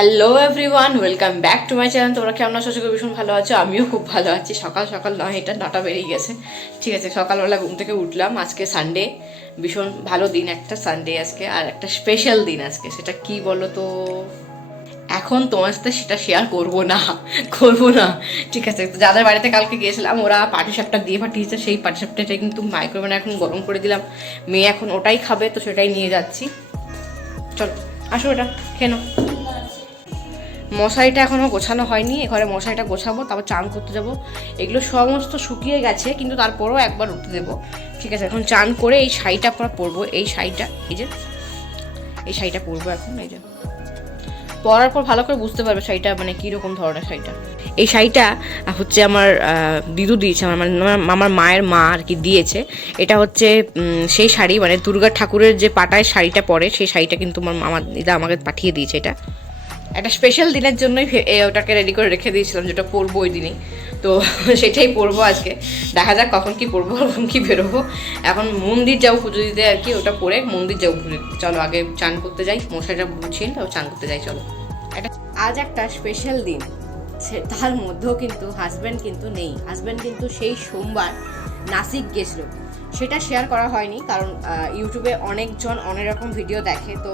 Hello everyone, welcome back to my channel. তোমরা কেমন আছো? ভীষণ ভালো আছো, আমিও খুব ভালো আছি। সকাল সকাল নয়, এটা 9টা বেরিয়ে গেছে। ঠিক আছে, সকালবেলা ঘুম থেকে উঠলাম। আজকে সানডে, ভীষণ ভালো দিন একটা সানডে আজকে, আর একটা স্পেশাল দিন আজকে। সেটা কি বলো তো? এখন তোমার সাথে সেটা শেয়ার করবো না। ঠিক আছে, তো যাদের বাড়িতে কালকে গিয়েছিলাম ওরা পাটিসাপটা দিয়ে পাঠিয়েছে। সেই পাটিসাপটাটা কিন্তু মাইক্রোওভেনে এখন গরম করে দিলাম। মেয়ে এখন ওটাই খাবে, তো সেটাই নিয়ে যাচ্ছি। চলো আসো, এটা খেয়ে নাও। মশারিটা এখনও গোছানো হয়নি, এঘরে মশারিটা গোছাবো, তারপর চান করতে যাবো। এগুলো সমস্ত শুকিয়ে গেছে, কিন্তু তারপরেও একবার উঠতে দেবো। ঠিক আছে, এখন চান করে এই শাড়িটা পরবো। এই শাড়িটা, এই শাড়িটা পরবো এখন। এই যে পরার পর ভালো করে বুঝতে পারবে শাড়িটা মানে কীরকম ধরনের শাড়িটা। এই শাড়িটা হচ্ছে আমার দিদু দিয়েছে, আমার মায়ের মা আর কি দিয়েছে। এটা হচ্ছে সেই শাড়ি, মানে দুর্গা ঠাকুরের যে পাটায় শাড়িটা পরে সেই শাড়িটা কিন্তু আমার দিদা আমাকে পাঠিয়ে দিয়েছে। এটা একটা স্পেশাল দিনের জন্যই ওটাকে রেডি করে রেখে দিয়েছিলাম, যেটা পরবো ওই দিনই। তো সেটাই পরবো আজকে। দেখা যাক কখন কি পরবো, কখন কি বেরোবো। এখন মন্দির যাবো পুজো দিতে আর কি, ওটা পরে মন্দির যাবো পুজো দিতে। চলো আগে চান করতে যাই, মশাইটা বুঝিয়ে তারপর চান করতে যাই। চলো, আজ একটা স্পেশাল দিন, তার মধ্যেও কিন্তু হাজব্যান্ড কিন্তু নেই। হাজব্যান্ড কিন্তু সেই সোমবার নাসিক গেছিল। সেটা শেয়ার করা হয়নি, কারণ ইউটিউবে অনেকজন অনেক রকম ভিডিও দেখে, তো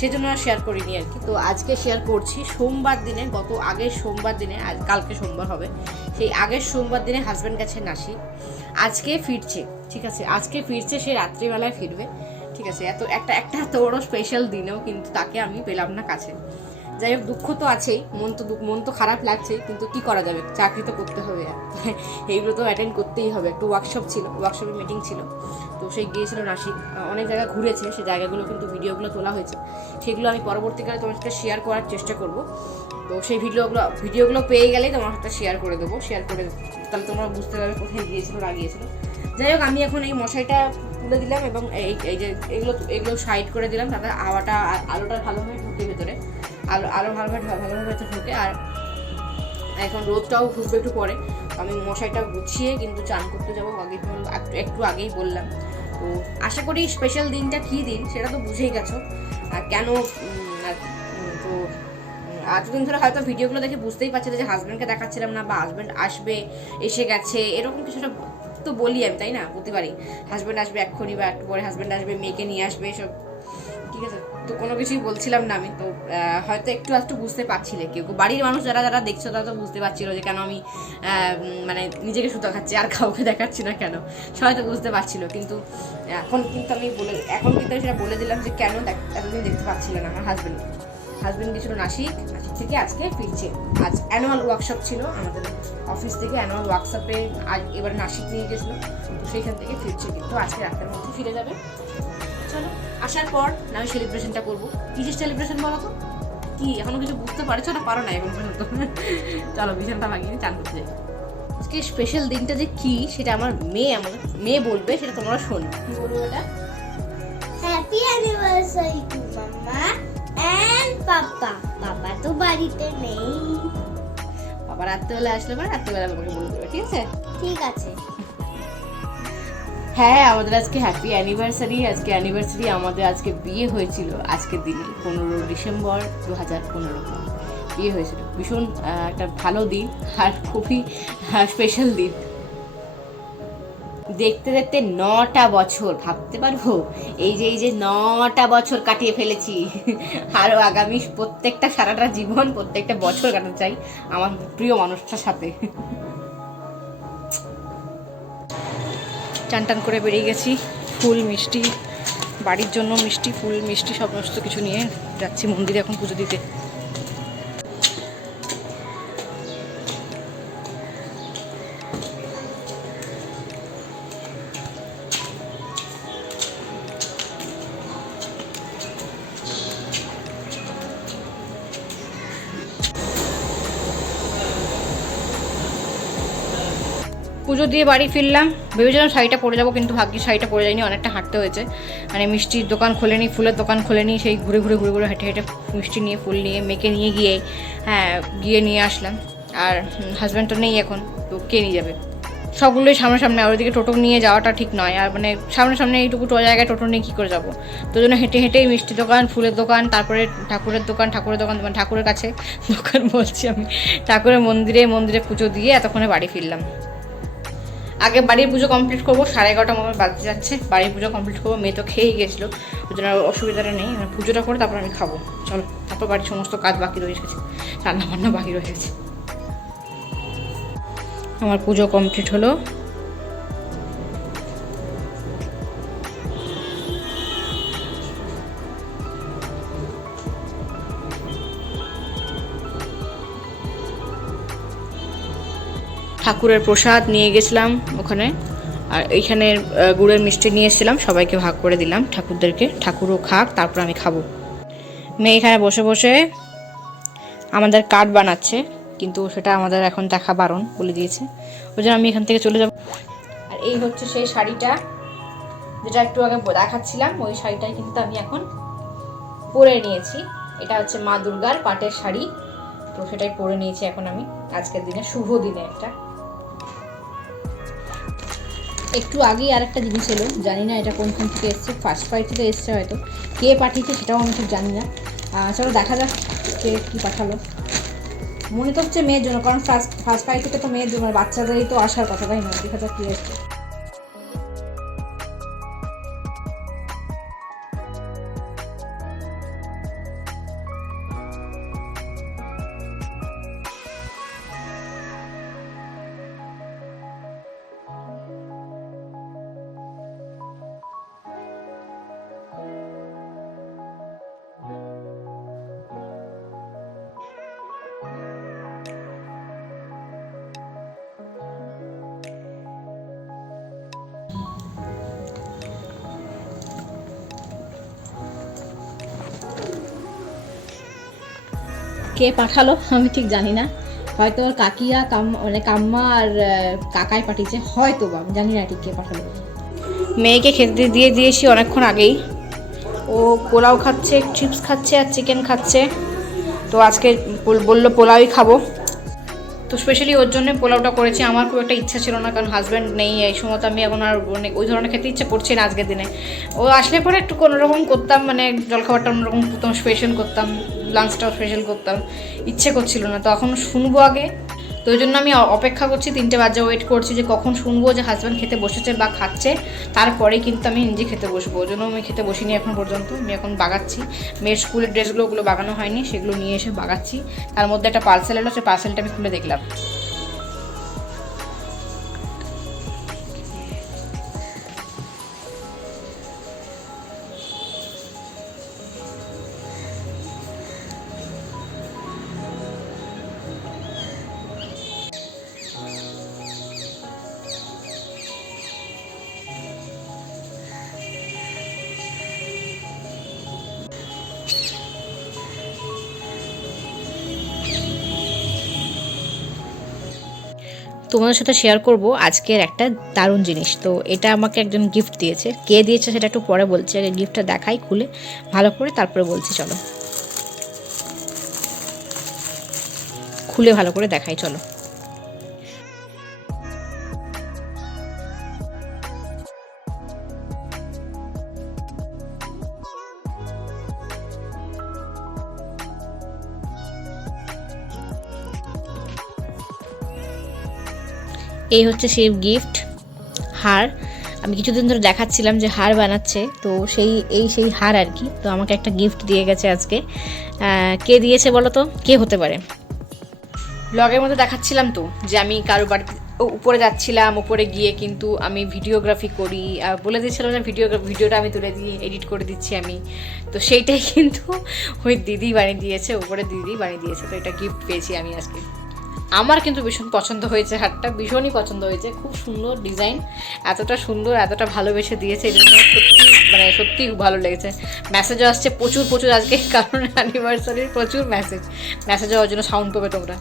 সেজন্য শেয়ার করিনি আর কি। তো আজকে শেয়ার করছি। সোমবার দিনে, আগের সোমবার দিনে, কালকে সোমবার হবে, সেই আগের সোমবার দিনে হাজব্যান্ড গেছে নাসিক। আজকে ফিরছে। ঠিক আছে, আজকে ফিরছে, সে রাত্রিবেলায় ফিরবে। ঠিক আছে, একটা এত বড় স্পেশাল দিনেও কিন্তু তাকে আমি পেলাম না কাছে। যাই হোক, দুঃখ তো আছেই, মন তো খারাপ লাগছে, কিন্তু কি করা যাবে, চাকরি তো করতে হবে। এইগুলো তো অ্যাটেন্ড করতেই হবে। একটু ওয়ার্কশপ ছিল, ওয়ার্কশপে মিটিং ছিল, তো সেই গিয়েছিল নাসিক। অনেক জায়গা ঘুরেছে, সেই জায়গাগুলো কিন্তু ভিডিওগুলো তোলা হয়েছে। সেগুলো আমি পরবর্তীকালে তোমার সাথে শেয়ার করার চেষ্টা করব। তো সেই ভিডিওগুলো পেয়ে গেলেই তোমার সাথে শেয়ার করে দেবো। তাহলে তোমরা বুঝতে পারবে কোথায় গিয়েছিল না গিয়েছিল। যাই হোক, আমি এখন এই মশারিটা তুলে দিলাম এবং এই যে এগুলো সাইড করে দিলাম, তাতে আলোটা ভালোভাবে ঢুকে ভেতরে। আলো ভালোভাবে ভেতরে ঢুকে। আর এখন রোদটাও ঢুকবে একটু পরে। আমি মশারিটা গুছিয়ে কিন্তু চান করতে যাবো। একটু আগেই বললাম। তো আশা করি স্পেশাল দিনটা কী দিন সেটা তো বুঝেই গেছো। আর কেন তো এতদিন ধরে হয়তো ভিডিওগুলো দেখে বুঝতেই পারছিলে যে হাজব্যান্ডকে দেখাচ্ছিলাম না, বা হাজব্যান্ড আসবে, এসে গেছে, এরকম কিছুটা তো বলি আমি, তাই না? প্রতিবারই হাজব্যান্ড আসবে এক্ষুনি, বা একটু পরে হাজব্যান্ড আসবে, মেয়েকে নিয়ে আসবে, এসব। ঠিক আছে, তো কোনো কিছুই বলছিলাম না আমি। তো হয়তো একটু বুঝতে পারছিলে কেউ, বাড়ির মানুষ যারা দেখছো তারা তো বুঝতে পারছিল যে কেন আমি মানে নিজেকে সুতো খাচ্ছি আর কাউকে দেখাচ্ছি না কেন। সবাই তো বুঝতে পারছিল, কিন্তু এখন কিন্তু আমি সেটা বলে দিলাম যে কেন এতদিন দেখতে পাচ্ছিলে না আমার হাজব্যান্ড গেছিল নাসিক থেকে আজকে ফিরছে। আজ অ্যানুয়াল ওয়ার্কশপ ছিল আমাদের অফিস থেকে, অ্যানুয়াল ওয়ার্কশপে এবার নাসিক নিয়ে গেছিলো, তো সেইখান থেকে ফিরছে, কিন্তু আজকে রাতের মধ্যে ফিরে যাবে। চলো, আসার পর না আমি সেলিব্রেশনটা করবো। কিসের সেলিব্রেশন বলো তো? কি এখনো কিছু বুঝতে পারছো না? পারো না এখন পর্যন্ত? চলো, বিছানাটা লাগিয়ে চান করতে যাই। আজকে স্পেশাল দিনটা যে কি সেটা আমার মেয়ে বলবে, সেটা তোমরা শোনো। কি বলবো এটা? Happy anniversary to mamma and papa. Papa তো বাড়িতে নেই। বাবা রাত্রেবেলা আসলে পরে রাত্রেবেলা বাবাকে বলে দেবে, ঠিক আছে? ঠিক আছে। হ্যাঁ, আমাদের আজকে হ্যাপি অ্যানিভার্সারি। আমাদের আজকে বিয়ে হয়েছিল আজকের দিনে, 15 ডিসেম্বর 2015 বিয়ে হয়েছিল। ভীষণ একটা ভালো দিন আর খুবই স্পেশাল দিন। দেখতে দেখতে 9টা বছর, ভাবতে পারবো? এই যে 9টা বছর কাটিয়ে ফেলেছি। আরও আগামী সারাটা জীবন, প্রত্যেকটা বছর কাটাতে চাই আমার প্রিয় মানুষটার সাথে। চান করে বেরিয়ে গেছি। ফুল মিষ্টি, বাড়ির জন্য মিষ্টি, ফুল মিষ্টি সমস্ত কিছু নিয়ে যাচ্ছি মন্দিরে এখন পুজো দিতে। পুজো দিয়ে বাড়ি ফিরলাম, ভেবেছিলাম শাড়িটা পরে যাবো, কিন্তু ভাগ্যি শাড়িটা পরে যায়নি, অনেকটা হাঁটতে হয়েছে। মানে মিষ্টির দোকান খোলেনি, ফুলের দোকান খোলেনি, সেই ঘুরে হেঁটে মিষ্টি নিয়ে, ফুল নিয়ে, মেয়েকে নিয়ে গিয়ে নিয়ে আসলাম। আর হাজব্যান্ড তো নেই এখন, তো কে নিয়ে যাবে? সবগুলোই সামনে আর ওইদিকে টোটো নিয়ে যাওয়াটা ঠিক নয়, আর মানে সামনে এইটুকু জায়গায় টোটো নিয়ে কী করে যাবো। তো জন্য হেঁটেই মিষ্টি দোকান, ফুলের দোকান, তারপরে ঠাকুরের দোকান মানে ঠাকুরের কাছে দোকান বলছি আমি, ঠাকুরের মন্দিরে পুজো দিয়ে এতক্ষণে বাড়ি ফিরলাম। আগে বাড়ির পুজো কমপ্লিট করবো, 11:30 মতো বাজতে যাচ্ছে, বাড়ির পুজো কমপ্লিট করবো। মেয়ে তো খেয়েই গেছিলো, ওই জন্য অসুবিধাটা নেই। পুজোটা করে তারপর আমি খাবো। চলো, তারপর বাড়ির সমস্ত কাজ বাকি রয়ে গেছে, রান্নাবান্না বাকি রয়ে গেছে। আমার পুজো কমপ্লিট হলো। ঠাকুরের প্রসাদ নিয়ে গেছিলাম ওখানে, আর এইখানে গুড়ের মিষ্টি নিয়ে এসেছিলাম, সবাইকে ভাগ করে দিলাম ঠাকুরদেরকে। ঠাকুরও খাক, তারপর আমি খাবো। মেয়ে এখানে বসে বসে আমাদের কার্ড বানাচ্ছে, কিন্তু সেটা আমাদের এখন দেখা বারণ বলে দিয়েছে, ওই জন্য আমি এখান থেকে চলে যাব। আর এই হচ্ছে সেই শাড়িটা যেটা একটু আগে দেখাচ্ছিলাম, ওই শাড়িটাই কিন্তু আমি এখন পরে নিয়েছি। এটা হচ্ছে মা দুর্গার পাটের শাড়ি, তো সেটাই পরে নিয়েছি এখন আমি আজকের দিনে, শুভ দিনে একটা। একটু আগেই আরেকটা জিনিস এলো, জানি না এটা কোনখান থেকে এসছে, ফার্স্ট ক্রাই থেকে এসছে হয়তো, কে পাঠিয়েছে সেটাও আমি ঠিক জানি না। চলো দেখা যাক কে কী পাঠালো। মনে তো হচ্ছে মেয়ের জন্য, কারণ ফার্স্ট ক্রাই থেকে তো মেয়ের জন্য, বাচ্চাদেরই তো আসার কথা, তাই না? দেখা যাক কী এসছে। কে পাঠালো আমি ঠিক জানি না, হয়তো ওর কাকিয়া মানে কাম্মা আর কাকাই পাঠিয়েছে হয়তো, বা আমি জানি না ঠিক কে পাঠালো। মেয়েকে খেতে দিয়ে দিয়েছি অনেকক্ষণ আগেই, ও পোলাও খাচ্ছে, চিপস খাচ্ছে আর চিকেন খাচ্ছে। তো আজকে বললো পোলাওই খাবো, তো স্পেশালি ওর জন্য পোলাওটা করেছি। আমার খুব একটা ইচ্ছা ছিল না, কারণ হাজব্যান্ড নেই এই সময়, তো আমি এখন আর মানে ওই ধরনের খেতে ইচ্ছে করছি না আজকের দিনে। ও আসলে পরে একটু কোনোরকম করতাম, মানে জলখাবারটা অন্যরকম করতাম, স্পেশাল করতাম, লাঞ্চটাও স্পেশাল করতাম, ইচ্ছে করছিল না। তো এখন শুনবো আগে, তো ওই জন্য আমি অপেক্ষা করছি, 3টে বাজে ওয়েট করছি যে কখন শুনবো যে হাজব্যান্ড খেতে বসেছে বা খাচ্ছে, তারপরে কিন্তু আমি নিজে খেতে বসবো। ওই জন্য আমি খেতে বসিনি এখন পর্যন্ত। আমি এখন বাগাচ্ছি, মেয়ের স্কুলের ড্রেসগুলো ওগুলো বাগানো হয়নি, সেগুলো নিয়ে এসে বাগাচ্ছি। তার মধ্যে একটা পার্সেল এলো, সেই পার্সেলটা আমি খুলে দেখলাম। তোমাদের সাথে শেয়ার করব আজকের একটা দারুণ জিনিস। তো এটা আমাকে একজন গিফট দিয়েছে, কে দিয়েছে সেটা একটু পরে বলছি, আগে গিফটটা দেখাই খুলে ভালো করে, তারপরে বলছি। চলো খুলে ভালো করে দেখাই, চলো। এই হচ্ছে সেই গিফট, হার। আমি কিছুদিন ধরে দেখাচ্ছিলাম যে হার বানাচ্ছে, তো সেই হার আর কি। তো আমাকে একটা গিফট দিয়ে গেছে আজকে। কে দিয়েছে বলো তো, কে হতে পারে? ব্লগের মধ্যে দেখাচ্ছিলাম তো যে আমি কারো বাড়িতে উপরে যাচ্ছিলাম, উপরে গিয়ে কিন্তু আমি ভিডিওগ্রাফি করি, আর বলে দিয়েছিলাম যে ভিডিওটা আমি তুলে দিয়ে এডিট করে দিচ্ছি আমি। তো সেইটাই কিন্তু ওই দিদি বানিয়ে দিয়েছে, উপরে দিদি বানিয়ে দিয়েছে। তো এটা গিফট পেয়েছি আমি আজকে। আমার কিন্তু ভীষণ পছন্দ হয়েছে হারটা, ভীষণই পছন্দ হয়েছে, খুব সুন্দর ডিজাইন, এতটা সুন্দর, এতটা ভালোবেসে দিয়েছে, এই জন্য সত্যি খুব ভালো লেগেছে। মেসেজও আসছে প্রচুর আজকে, কারণ অ্যানিভার্সারির প্রচুর মেসেজ হওয়ার জন্য সাউন্ড পাবে তোমরা।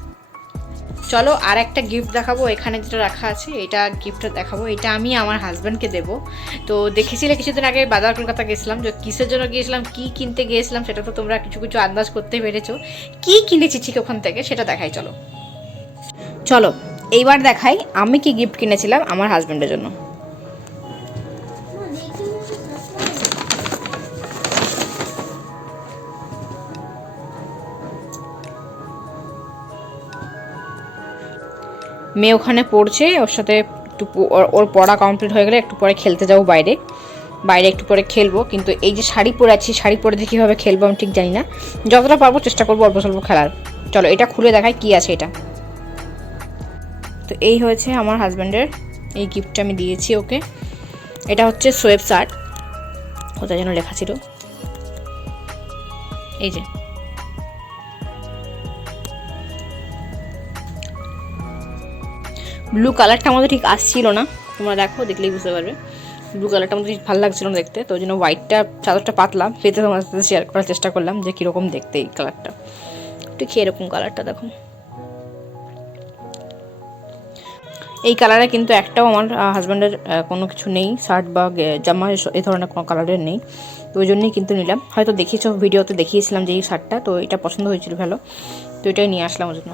চলো আর একটা গিফট দেখাবো, এখানে যেটা রাখা আছে এটা গিফটটা দেখাবো। এটা আমি আমার হাজব্যান্ডকে দেবো। তো দেখেছিলে কিছুদিন আগে বাজার কলকাতা গেছিলাম, যে কিসের জন্য গিয়েছিলাম, কি কিনতে গিয়েছিলাম, সেটা তো তোমরা কিছু আন্দাজ করতে পেরেছো। কি কিনেছি ঠিক ওখান থেকে সেটা দেখাই। চলো এইবার দেখাই আমি কি গিফট কিনেছিলাম আমার হাজব্যান্ডের জন্য। মেয়ে ওখানে পড়ছে, ওর সাথে একটু ওর পড়া কমপ্লিট হয়ে গেলে একটু পরে খেলতে যাবো বাইরে, বাইরে একটু পরে খেলবো। কিন্তু এই যে শাড়ি পরে আছি, শাড়ি পরে দিয়ে কীভাবে খেলবো আমি ঠিক জানি না, যতটা পারবো চেষ্টা করবো অল্প স্বল্প খেলার। চলো এটা খুলে দেখাই কি আছে এটা। তো এই হয়েছে আমার হাজব্যান্ডের এই গিফটটা আমি দিয়েছি ওকে। এটা হচ্ছে সোয়েব শার্ট, কোথায় যেন লেখা ছিল, এই যে ব্লু কালারটা আমাদের ঠিক আসছিল না, তোমরা দেখো, দেখলেই বুঝতে পারবে। ব্লু কালারটা আমাদের ঠিক ভালো লাগছিল না দেখতে, তো ওই জন্য হোয়াইটটা চাদরটা পাতলাম, পেতে তোমাদের সাথে শেয়ার করার চেষ্টা করলাম যে কীরকম দেখতে এই কালারটা। ঠিক এরকম কালারটা দেখো, এই কালারে কিন্তু একটাও আমার হাজব্যান্ডের কোনো কিছু নেই, শার্ট বা জামা এই ধরনের কোনো কালারের নেই, তো ওই জন্যই কিন্তু নিলাম। হয়তো দেখিয়েছো ভিডিওতে দেখিয়েছিলাম যে এই শার্টটা, তো এটা পছন্দ হয়েছিল ভালো, তো এটাই নিয়ে আসলাম ওর জন্য।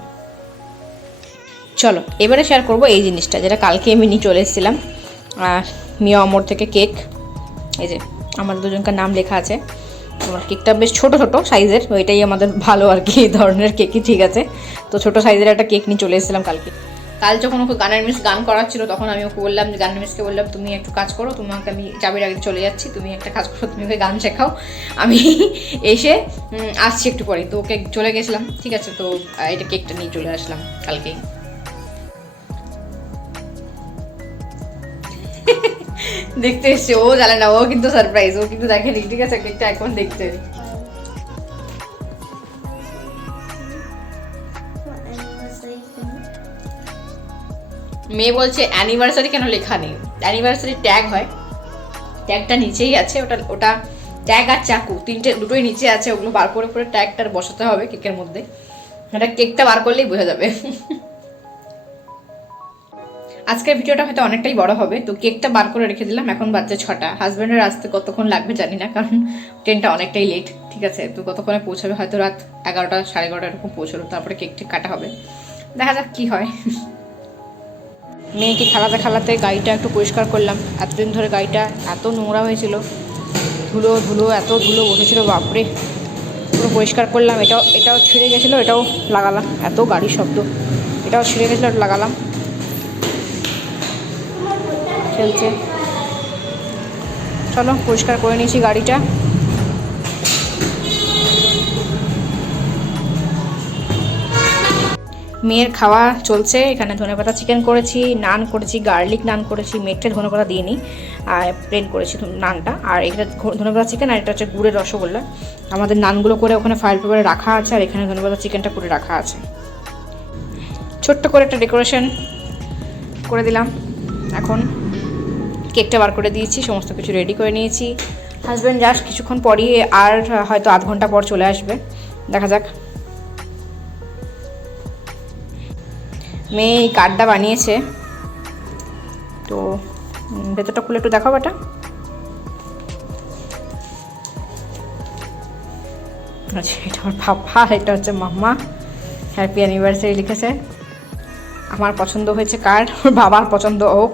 চলো এবারে শেয়ার করবো এই জিনিসটা যেটা কালকে আমি নিয়ে চলে এসেছিলাম, মিয়া অমর থেকে কেক। এই যে আমাদের দুজনকার নাম লেখা আছে। তোমার কেকটা বেশ ছোটো ছোটো সাইজের, ওইটাই আমাদের ভালো আর কি, এই ধরনের কেকই ঠিক আছে। তো ছোটো সাইজের একটা কেক নিয়ে চলে এসেছিলাম কালকে। কাল যখন ওকে গানের মিস গান করাচ্ছিল তখন আমি ওকে বললাম যে গানের মিসকে বললাম তুমি একটু কাজ করো, তোমাকে আমি চাবির আগে চলে যাচ্ছি, তুমি একটা কাজ করো, তুমি ওকে গান শেখাও, আমি এসে আসছি একটু পরে। তো ওকে চলে গেছিলাম, ঠিক আছে। তো এটা কেকটা নিয়ে চলে আসলাম কালকেই। দেখতে এসছে, ও জানে না, ও কিন্তু সারপ্রাইজ, ও কিন্তু দেখেনি, ঠিক আছে, কেকটা এখন দেখতে। মেয়ে বলছে অ্যানিভার্সারি কেন লেখা নেই, অ্যানিভার্সারি ট্যাগ হয়, ট্যাগটা নিচেই আছে, ওটা ট্যাগ আর চাকু দুটোই নিচে আছে, ওগুলো বার করে করে ট্যাগটা বসাতে হবে কেকের মধ্যে, এটা কেকটা বার করলেই বোঝা যাবে। আজকের ভিডিওটা হয়তো অনেকটাই বড় হবে, তো কেকটা বার করে রেখে দিলাম। এখন বাচ্চা 6টা, হাজব্যান্ডের আসতে কতক্ষণ লাগবে জানি না, কারণ ট্রেনটা অনেকটাই লেট, ঠিক আছে। তো কতক্ষণে পৌঁছাবে, হয়তো রাত 11টা 11:30 এরকম পৌঁছলো, তারপরে কেকটা কাটা হবে, দেখা যাক কি হয়। মেয়েকে খেলাতে খেলাতে গাড়িটা একটু পরিষ্কার করলাম, এতদিন ধরে গাড়িটা এত নোংরা হয়েছিল, ধুলো ধুলো এত ধুলো বসেছিল বাপরে, পুরো পরিষ্কার করলাম। এটাও ছিঁড়ে গেছিলো, এটাও লাগালাম, এত গাড়ির শব্দ, এটাও ছিঁড়ে গেছিলো, এটা লাগালাম, খেলছে। চলো পরিষ্কার করে নিয়েছি গাড়িটা। মেয়ের খাওয়া চলছে, এখানে ধনেপাতা চিকেন করেছি, নান করেছি, গার্লিক নান করেছি, মেয়েটা ধনেপাতা দিয়ে নিই, আর প্লেন করেছি নানটা, আর এটা ধনেপাতা চিকেন, আর এটা হচ্ছে গুড়ের রসগোল্লা। আমাদের নানগুলো করে ওখানে ফাইল পেপারে রাখা আছে, আর এখানে ধনেপাতা চিকেনটা করে রাখা আছে। ছোট্ট করে একটা ডেকোরেশন করে দিলাম। এখন কেকটা বার করে দিয়েছি, সমস্ত কিছু রেডি করে নিয়েছি। হাজব্যান্ড জাস্ট কিছুক্ষণ পরই, আর হয়তো আধ ঘন্টা পর চলে আসবে, দেখা যাক। মেয়ে এই কার্ডটা বানিয়েছে, তো ভেতরটা খুলে একটু দেখাও এটা। আচ্ছা, এটা আমার পাপা, এটা হচ্ছে মাম্মা, হ্যাপি অ্যানিভার্সারি লিখেছে। আমার পছন্দ হয়েছে কার্ড, ওর বাবার পছন্দ হোক,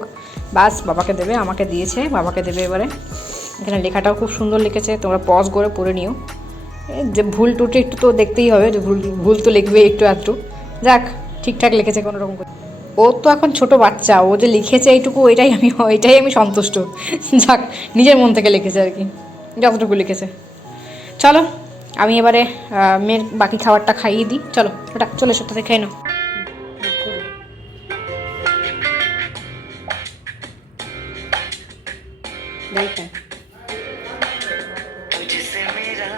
বাস বাবাকে দেবে, আমাকে দিয়েছে, বাবাকে দেবে এবারে। এখানে লেখাটাও খুব সুন্দর লিখেছে, তোমরা পজ করে পড়ে নিও, যে ভুল টুটি একটু তো দেখতেই হবে, যে ভুল তো লিখবে একটু আধটু, যাক ঠিকঠাক লিখেছে কোনো রকম করে। ও তো এখন ছোট বাচ্চা, ও যে লিখেছে এইটুকু, এটাই আমি সন্তুষ্ট, যাক নিজের মন থেকে লিখেছে আর কি, যতটুকু লিখেছে। চলো আমি এবারে মেয়ের বাকি খাবারটা খাইয়ে দিই, চলো ওটা চলে এসো, তাতে খেয়ে নাও। तुझसे मेरा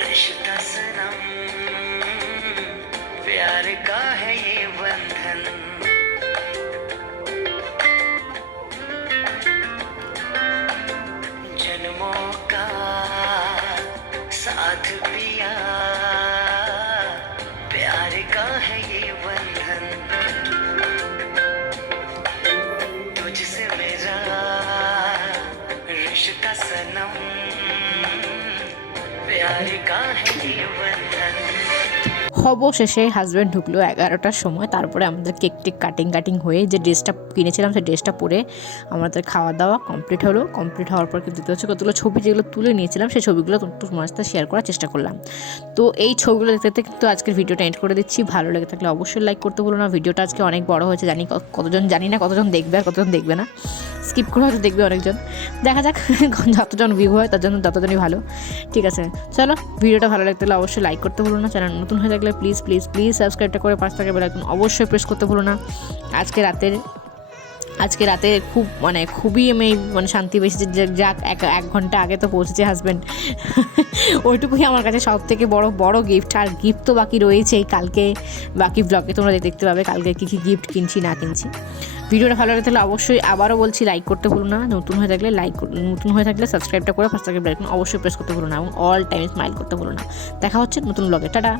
रिश्ता सनम, प्यार का है ये बंधन, जन्मों का साथ पिया, प्यार का है ये बंधन, तुझसे मेरा অবশেষে হাজব্যান্ড ঢুকলো 11টার সময়। তারপরে আমাদের কেক টেক কাটিং হয়ে যে ড্রেসটা কিনেছিলাম সেই ড্রেসটা পরে আমাদের খাওয়া দাওয়া কমপ্লিট হলো। কমপ্লিট হওয়ার পর কিন্তু হচ্ছে কতগুলো ছবি যেগুলো তুলে নিয়েছিলাম সেই ছবিগুলো তোমার সাথে শেয়ার করার চেষ্টা করলাম। তো এই ছবিগুলো দেখতে দেখতে কিন্তু আজকের ভিডিওটা এন্ড করে দিচ্ছি। ভালো লেগে থাকলে অবশ্যই লাইক করতে ভুলো না। ভিডিওটা আজকে অনেক বড় হয়েছে, জানি না কতজন দেখবে আর কতজন দেখবে না, স্কিপ করে হয়তো দেখবে অনেকজন, দেখা যাক যতজন ভিউ হয় তার জন্য ততজনই ভালো। ঠিক আছে, চলো ভিডিওটা ভালো লাগতে হলে অবশ্যই লাইক করতে ভুলো না। চ্যানেল নতুন হয়ে থাকলে প্লিজ প্লিজ প্লিজ সাবস্ক্রাইবটা করে পাশে থাকা বেল আইকন অবশ্যই প্রেস করতে ভুলো না। আজকে রাতে খুবই আমি শান্তি পেয়েছি যে যাক 1 ঘন্টা আগে তো পৌঁছেছে হাজব্যান্ড। ওইটুকুই আমার কাছে সব থেকে বড় গিফট। আর গিফট তো বাকি রয়েছেই, কালকে বাকি ব্লগে তোমরা দেখতে পাবে কালকে কী গিফট কিনছি না কিনছি। ভিডিওটা ভালো লাগে তাহলে অবশ্যই আবারও বলছি লাইক করতে ভুলো না। নতুন হয়ে থাকলে সাবস্ক্রাইবটা করে পাশে থাকা বেল আইকন অবশ্যই প্রেস করতে ভুলো না এবং অল টাইম স্মাইল করতে ভুলো না। দেখা হচ্ছে নতুন ব্লগে, টাটা।